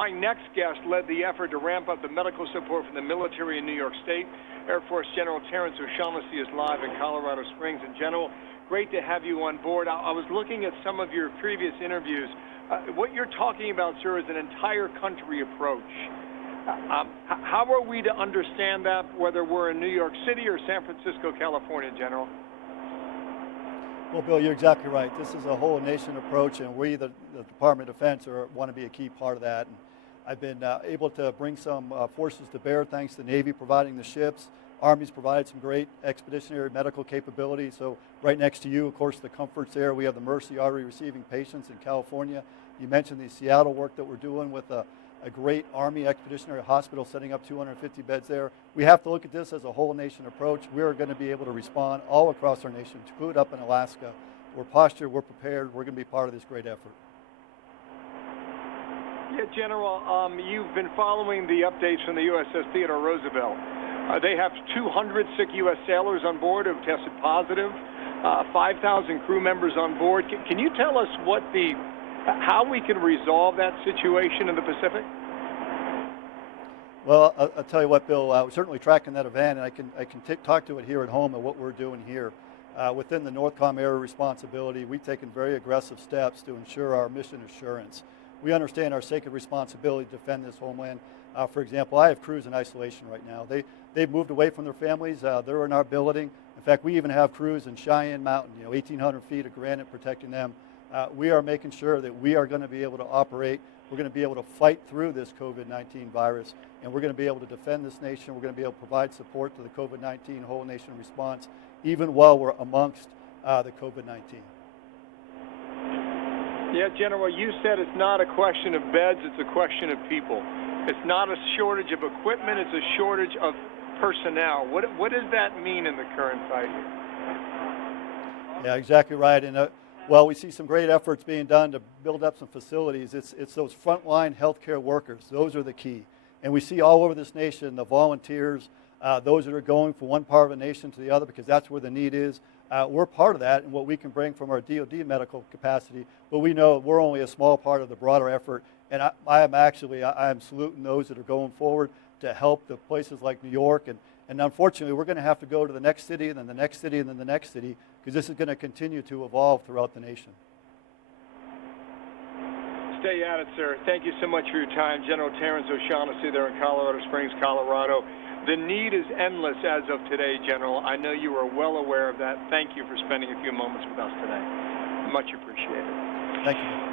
My next guest led the effort to ramp up the medical support for the military in New York State. Air Force General Terrence O'Shaughnessy is live in Colorado Springs. And General, great to have you on board. I was looking at some of your previous interviews. What you're talking about, sir, is an entire country approach. How are we to understand that, whether we're in New York City or San Francisco, California, General? Well, Bill, you're exactly right. This is a whole nation approach, and we, the Department of Defense, want to be a key part of that. And I've been able to bring some forces to bear thanks to the Navy providing the ships. Army's provided some great expeditionary medical capability. So right next to you, of course, the comfort's there. We have the Mercy already receiving patients in California. You mentioned the Seattle work that we're doing with a great Army expeditionary hospital setting up 250 beds there. We have to look at this as a whole nation approach. We're going to be able to respond all across our nation, to include up in Alaska. We're postured, we're prepared, we're going to be part of this great effort. Yeah, General, you've been following the updates from the USS Theodore Roosevelt. They have 200 sick U.S. sailors on board who have tested positive, 5,000 crew members on board. Can you tell us how we can resolve that situation in the Pacific? Well, I'll tell you what, Bill, we're certainly tracking that event, and I can talk to it here at home and what we're doing here. Within the NORTHCOM area responsibility, we've taken very aggressive steps to ensure our mission assurance. We understand our sacred responsibility to defend this homeland. For example, I have crews in isolation right now. They've moved away from their families. They're in our building. In fact, we even have crews in Cheyenne Mountain, 1,800 feet of granite protecting them. We are making sure that we are going to be able to operate. We're going to be able to fight through this COVID-19 virus, and we're going to be able to defend this nation. We're going to be able to provide support to the COVID-19 whole nation response, even while we're amongst the COVID-19. Yeah, General, you said it's not a question of beds, it's a question of people. It's not a shortage of equipment, it's a shortage of personnel. What does that mean in the current fight here? Yeah, exactly right. And well, we see some great efforts being done to build up some facilities. It's those frontline healthcare workers. Those are the key. And we see all over this nation the volunteers, those that are going from one part of the nation to the other because that's where the need is. We're part of that and what we can bring from our DoD medical capacity, but we know we're only a small part of the broader effort. And I am saluting those that are going forward to help the places like New York. And unfortunately, we're going to have to go to the next city and then the next city and then the next city because this is going to continue to evolve throughout the nation. Stay at it, sir. Thank you so much for your time. General Terrence O'Shaughnessy there in Colorado Springs, Colorado. The need is endless as of today, General. I know you are well aware of that. Thank you for spending a few moments with us today. Much appreciated. Thank you.